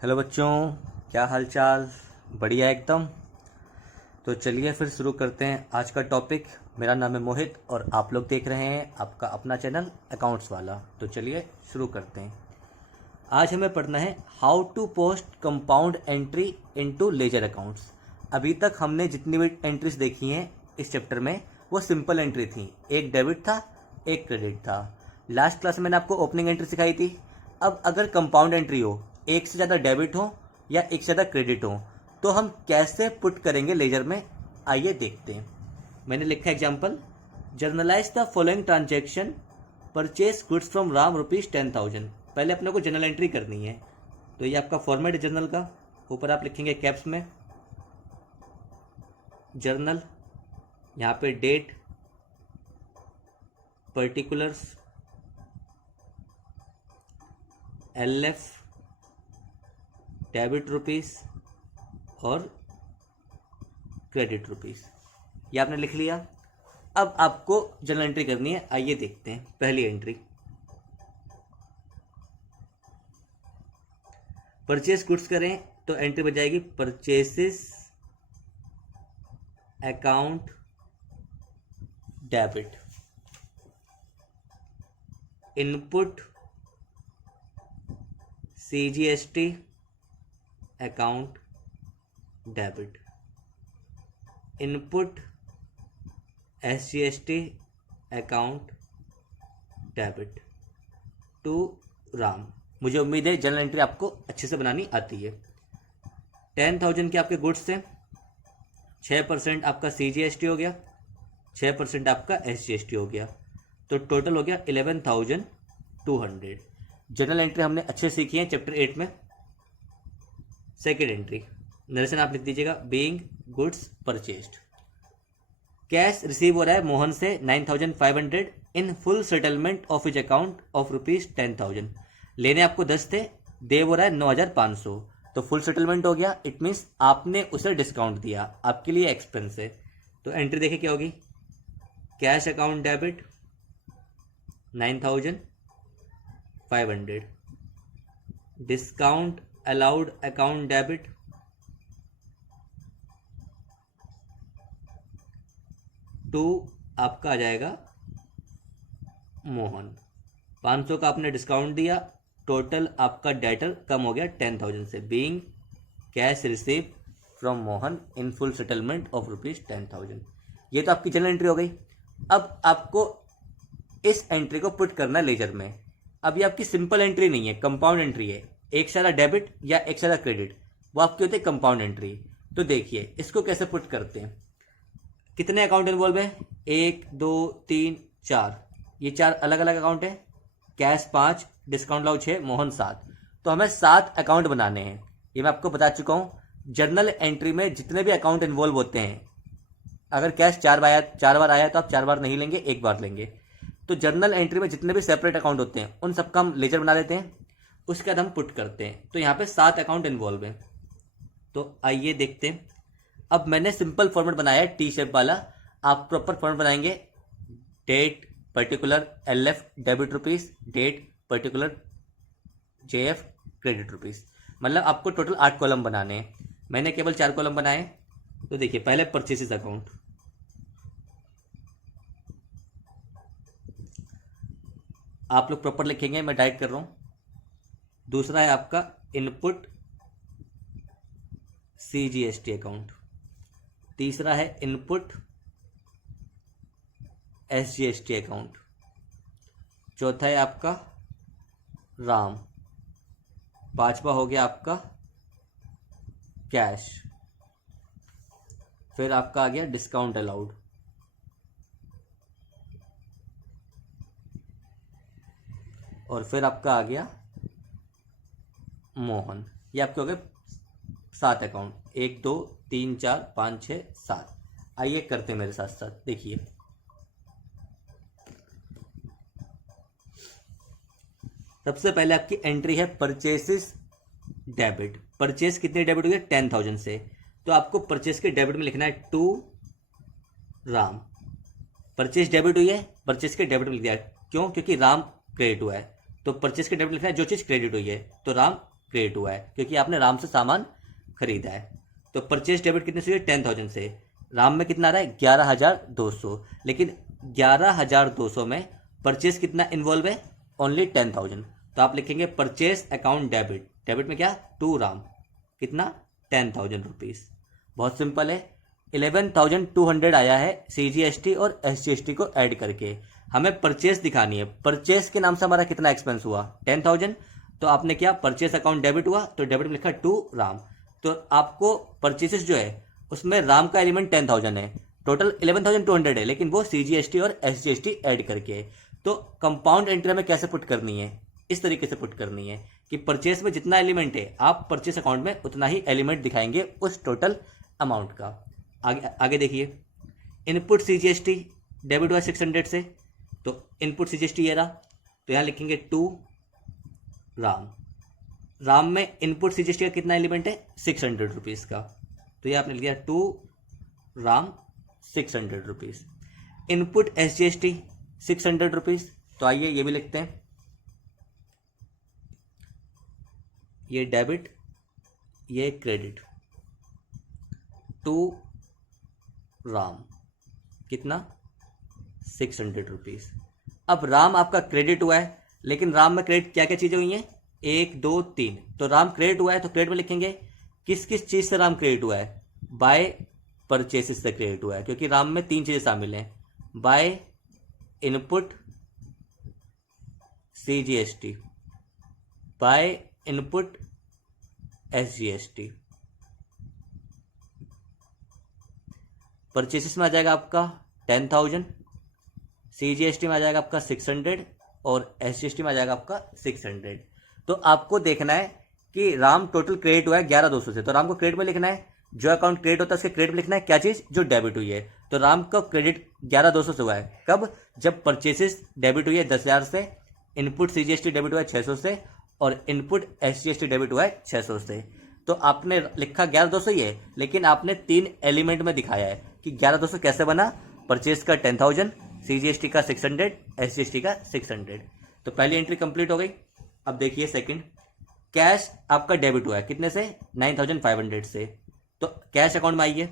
Hello बच्चों, क्या हाल चाल। बढ़िया एकदम। तो चलिए फिर शुरू करते हैं आज का टॉपिक। मेरा नाम है मोहित और आप लोग देख रहे हैं आपका अपना चैनल अकाउंट्स वाला। तो चलिए शुरू करते हैं। आज हमें पढ़ना है how to post compound entry into ledger accounts. अभी तक हमने जितनी भी एंट्रीज देखी हैं इस चैप्टर में वो सिंपल एंट्री थी। एक डेबिट था, एक क्रेडिट था। लास्ट क्लास में मैंने आपको ओपनिंग एंट्री सिखाई थी। अब अगर कंपाउंड एंट्री हो, एक से ज़्यादा डेबिट हो या एक से ज़्यादा क्रेडिट हो, तो हम कैसे पुट करेंगे लेजर में, आइए देखते हैं। मैंने लिखा example, generalized the following transaction, purchase goods from Ram ₹10,000। पहले अपने को जर्नल एंट्री करनी है। तो ये आपका फॉर्मेट है जर्नल का। ऊपर आप लिखेंगे कैप्स में जर्नल, यहाँ पे date, particulars, LF, debit rupees और क्रेडिट रुपीस। ये आपने लिख लिया। अब आपको जर्नल एंट्री करनी है। आइए देखते हैं पहली एंट्री। परचेस गुड्स करें तो एंट्री बन जाएगी purchases account debit. Input CGST account debit. Input SGST account debit to Ram. मुझे उम्मीद है जर्नल एंट्री आपको अच्छे से बनानी आती है। 10,000 के आपके गुड्स थे, 6% आपका CGST हो गया, 6% आपका SGST हो गया, तो टोटल हो गया 11,200। जर्नल एंट्री हमने अच्छे सीखी है चैप्टर 8 में। सेकेंड एंट्री, नरेशन आप लिख दीजिएगा, being goods purchased. Cash receive हो रहा है मोहन से 9,500 in full settlement of his account of ₹10,000। लेने आपको 10 थे, दे हो रहा है 9,500, तो फुल सेटलमेंट हो गया। इट मीन्स आपने उसे डिस्काउंट दिया, आपके लिए एक्सपेंस है। तो एंट्री देखिए क्या होगी, cash account debit 9,500, discount allowed account debit to आपका आ जाएगा मोहन। 500 का आपने डिस्काउंट दिया, टोटल आपका डेटर कम हो गया 10,000 से। Being cash receive from Mohan in full settlement of ₹10,000। ये तो आपकी जनरल एंट्री हो गई। अब आपको इस एंट्री को पुट करना है लेजर में। अब ये आपकी सिंपल एंट्री नहीं है, कंपाउंड एंट्री है। एक से ज़्यादा डेबिट या एक से ज़्यादा क्रेडिट, वो आपकी होती है कंपाउंड एंट्री। तो देखिए इसको कैसे पुट करते हैं। कितने अकाउंट इन्वॉल्व है, 1 2 3 4, ये 4 अलग अलग अकाउंट है। कैश 5, डिस्काउंट लाओ 6, मोहन 7, तो हमें 7 अकाउंट बनाने हैं। ये मैं आपको बता चुका हूँ। जर्नल एंट्री में जितने भी अकाउंट इन्वॉल्व होते हैं, अगर कैश 4 बार आया तो आप 4 बार नहीं लेंगे, 1 बार लेंगे। तो जर्नल एंट्री में जितने भी सेपरेट अकाउंट होते हैं उन सबका हम लेजर बना लेते हैं, उसके बाद हम पुट करते हैं। तो यहाँ पे 7 अकाउंट इन्वॉल्व हैं। तो आइए देखते हैं। अब मैंने सिंपल फॉर्मेट बनाया है टी शेप वाला, आप प्रॉपर फॉर्मेट बनाएंगे। Date particular LF debit rupees, date particular JF credit rupees. मतलब आपको टोटल 8 कॉलम बनाने हैं, मैंने केवल 4 कॉलम बनाए। तो देखिए पहले परचेसेस अकाउंट, आप लोग प्रॉपर लिखेंगे, मैं डायरेक्ट कर रहा हूँ। दूसरा है आपका इनपुट CGST अकाउंट, तीसरा है इनपुट SGST अकाउंट, चौथा है आपका राम, पांचवा हो गया आपका कैश, फिर आपका आ गया डिस्काउंट अलाउड, और फिर आपका आ गया मोहन। ये आपके हो गए 7 अकाउंट, 1 2 3 4 5 6 7। आइए करते हैं मेरे साथ साथ, देखिए। सबसे पहले आपकी एंट्री है परचेसेस डेबिट। परचेस कितने डेबिट हुए, 10,000 से। तो आपको परचेस के डेबिट में लिखना है टू राम। परचेस डेबिट हुई है, परचेस के डेबिट में लिख दिया। क्यों? क्योंकि राम क्रेडिट हुआ है, तो परचेस के डेबिट लिखना है जो चीज़ क्रेडिट हुई है, तो राम क्रिएट हुआ है क्योंकि आपने राम से सामान खरीदा है। तो परचेज डेबिट कितने से हुई? 10,000 से। राम में कितना आ रहा है? 11,200। लेकिन 11,200 में परचेज कितना इन्वॉल्व है? ओनली 10,000। तो आप लिखेंगे परचेज अकाउंट डेबिट, डेबिट में क्या? टू राम, कितना? 10,000 रुपीज़। बहुत सिंपल है। 11,200 आया है CGST और SGST को ऐड करके, हमें परचेस दिखानी है। परचेस के नाम से हमारा कितना एक्सपेंस हुआ? 10,000। तो आपने क्या? परचेस अकाउंट डेबिट हुआ, तो डेबिट में लिखा टू राम। तो आपको परचेसेस जो है उसमें राम का एलिमेंट 10,000 है, टोटल 11,200 है, लेकिन वो CGST और SGST ऐड करके। तो कंपाउंड एंट्री में कैसे पुट करनी है? इस तरीके से पुट करनी है कि परचेस में जितना एलिमेंट है आप परचेस अकाउंट में उतना ही एलिमेंट दिखाएंगे उस टोटल अमाउंट का। आगे देखिए, इनपुट CGST डेबिट हुआ 600 से, तो इनपुट CGST ये रहा, तो यहाँ लिखेंगे टू राम। राम में इनपुट CGST का कितना एलिमेंट है? 600 रुपीज़ का, तो ये आपने लिखा to Ram 600 rupees. Input SGST 600 rupees, तो आइए ये भी लिखते हैं, ये डेबिट ये क्रेडिट, टू राम कितना? 600 रुपीज़। अब राम आपका क्रेडिट हुआ है, लेकिन राम में क्रेडिट क्या क्या चीज़ें हुई हैं? 1 2 3। तो राम क्रेडिट हुआ है तो क्रेडिट में लिखेंगे किस किस चीज़ से राम क्रेडिट हुआ है? बाय परचेसिस से क्रेडिट हुआ है, क्योंकि राम में 3 चीज़ें शामिल हैं, by input CGST, by input SGST। परचेसिस में आ जाएगा आपका 10,000, CGST में आ जाएगा आपका 600 और SGST में आ जाएगा आपका 600। तो आपको देखना है कि राम टोटल क्रेडिट हुआ है 11,200 से, तो राम को क्रेडिट में लिखना है, जो अकाउंट क्रेडिट होता है उसके क्रेडिट में लिखना है क्या चीज़? जो डेबिट हुई है। तो राम का क्रेडिट 11,200 से हुआ है, कब? जब परचेसिस डेबिट हुई है 10,000 से, इनपुट CGST डेबिट हुआ है 600 से और इनपुट SGST डेबिट हुआ है 600 से। तो आपने लिखा 11,200 ही है, लेकिन आपने 3 एलिमेंट में दिखाया है कि 11,200 कैसे बना? परचेस का 10,000, CGST का 600, SGST का 600। तो पहली एंट्री कंप्लीट हो गई। अब देखिए सेकंड, कैश आपका डेबिट हुआ है कितने से? 9,500 से। तो कैश अकाउंट में आइए,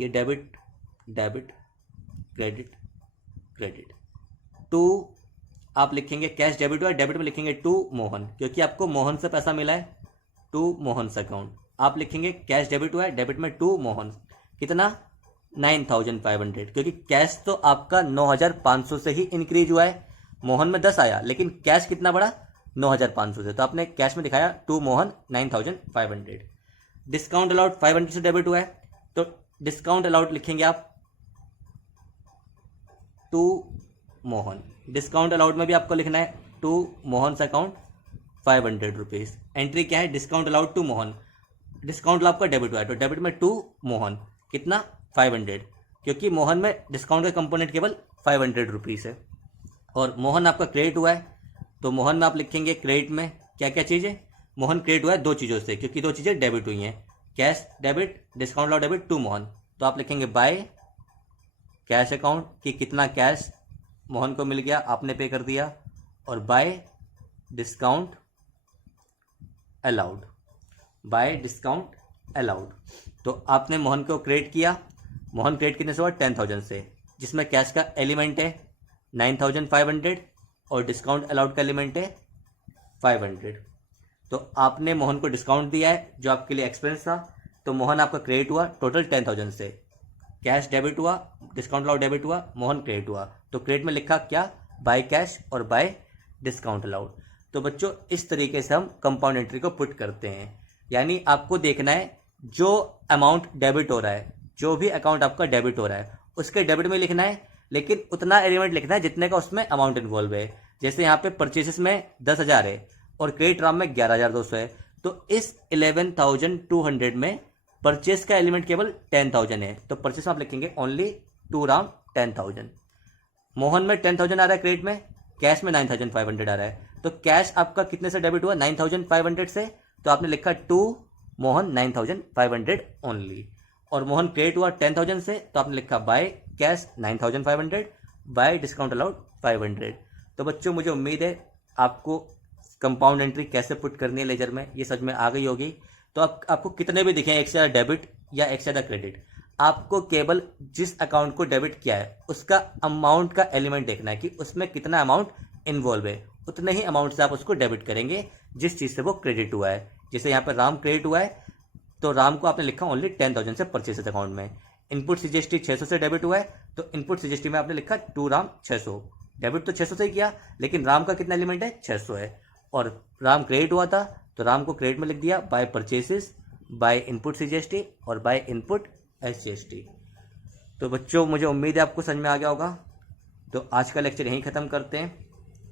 ये debit debit credit credit, to आप लिखेंगे कैश डेबिट हुआ है, डेबिट में लिखेंगे टू मोहन, क्योंकि आपको मोहन से पैसा मिला है, टू मोहन अकाउंट। आप लिखेंगे कैश डेबिट हुआ है, डेबिट में टू मोहन, कितना? 9,500, क्योंकि कैश तो आपका 9,500 से ही इंक्रीज हुआ है, मोहन में 10 आया, लेकिन कैश कितना बढ़ा? 9,500 से। तो आपने कैश में दिखाया टू मोहन 9,500। डिस्काउंट अलाउड 500 से डेबिट हुआ है, तो डिस्काउंट अलाउड लिखेंगे आप टू मोहन। डिस्काउंट अलाउड में भी आपको लिखना है to Mohan account 500 rupees. Entry क्या है? Discount allowed to Mohan. Discount आपका डेबिट हुआ है, तो डेबिट में टू मोहन कितना? 500, क्योंकि मोहन में डिस्काउंट का कंपोनेंट केवल 500 रुपीज़ है। और मोहन आपका क्रेडिट हुआ है, तो मोहन में आप लिखेंगे क्रेडिट में क्या क्या चीज़ है? मोहन क्रेडिट हुआ है 2 चीज़ों से, क्योंकि 2 चीज़ें डेबिट हुई हैं, cash debit, discount allowed debit to Mohan. तो आप लिखेंगे बाय कैश अकाउंट कि कितना कैश मोहन को मिल गया, आपने पे कर दिया, और bye discount allowed, bye discount allowed. तो आपने मोहन को क्रेडिट किया, मोहन क्रेडिट कितने से हुआ? 10,000 से, जिसमें कैश का एलिमेंट है 9,500 और डिस्काउंट अलाउड का एलिमेंट है 500। तो आपने मोहन को डिस्काउंट दिया है जो आपके लिए एक्सपेंस था, तो मोहन आपका क्रेडिट हुआ टोटल 10,000 से, कैश डेबिट हुआ, डिस्काउंट अलाउड डेबिट हुआ, मोहन क्रेडिट हुआ। तो क्रेडिट में लिखा क्या? बाय कैश और बाय डिस्काउंट अलाउड। तो बच्चों इस तरीके से हम कंपाउंड एंट्री को पुट करते हैं, यानी आपको देखना है जो अमाउंट डेबिट हो रहा है, जो भी अकाउंट आपका डेबिट हो रहा है उसके डेबिट में लिखना है, लेकिन उतना एलिमेंट लिखना है जितने का उसमें अमाउंट इन्वॉल्व है। जैसे यहाँ पे परचेसेस में 10,000 है और क्रेडिट राम में 11,200 है, तो इस 11,200 में परचेस का एलिमेंट केवल 10,000 है, तो परचेस में आप लिखेंगे ओनली टू राम 10,000। मोहन में 10,000 आ रहा है क्रेडिट में, कैश में 9,500 आ रहा है, तो कैश आपका कितने से डेबिट हुआ? 9,500 से, तो आपने लिखा टू मोहन 9,500 ओनली। और मोहन क्रेडिट हुआ 10,000 से, तो आपने लिखा by cash 9,500, bye discount allowed 500। तो बच्चों मुझे उम्मीद है आपको कंपाउंड एंट्री कैसे पुट करनी है लेजर में, ये समझ में आ गई होगी। तो आपको कितने भी दिखे, एक से ज़्यादा डेबिट या एक से ज़्यादा क्रेडिट, आपको केवल जिस अकाउंट को डेबिट किया है उसका अमाउंट का एलिमेंट देखना है कि उसमें कितना अमाउंट इन्वॉल्व है, उतने ही अमाउंट से आप उसको डेबिट करेंगे जिस चीज़ से वो क्रेडिट हुआ है। जैसे यहाँ पर राम क्रेडिट हुआ है तो राम को आपने लिखा ओनली 10,000 से परचेसेस अकाउंट में। इनपुट सीजीएसटी 600 से डेबिट हुआ है तो इनपुट सीजीएसटी में आपने लिखा टू राम 600, डेबिट तो 600 से ही किया, लेकिन राम का कितना एलिमेंट है 600 है। और राम क्रेडिट हुआ था तो राम को क्रेडिट में लिख दिया by purchases, by input CGST और बाय इनपुट एसजीएसटी। तो बच्चों मुझे उम्मीद है आपको समझ में आ गया होगा। तो आज का लेक्चर यहीं ख़त्म करते हैं,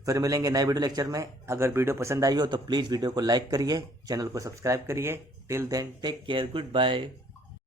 फिर मिलेंगे नए वीडियो लेक्चर में। अगर वीडियो पसंद आई हो तो प्लीज़ वीडियो को लाइक करिए, चैनल को सब्सक्राइब करिए। Till then take care, good bye.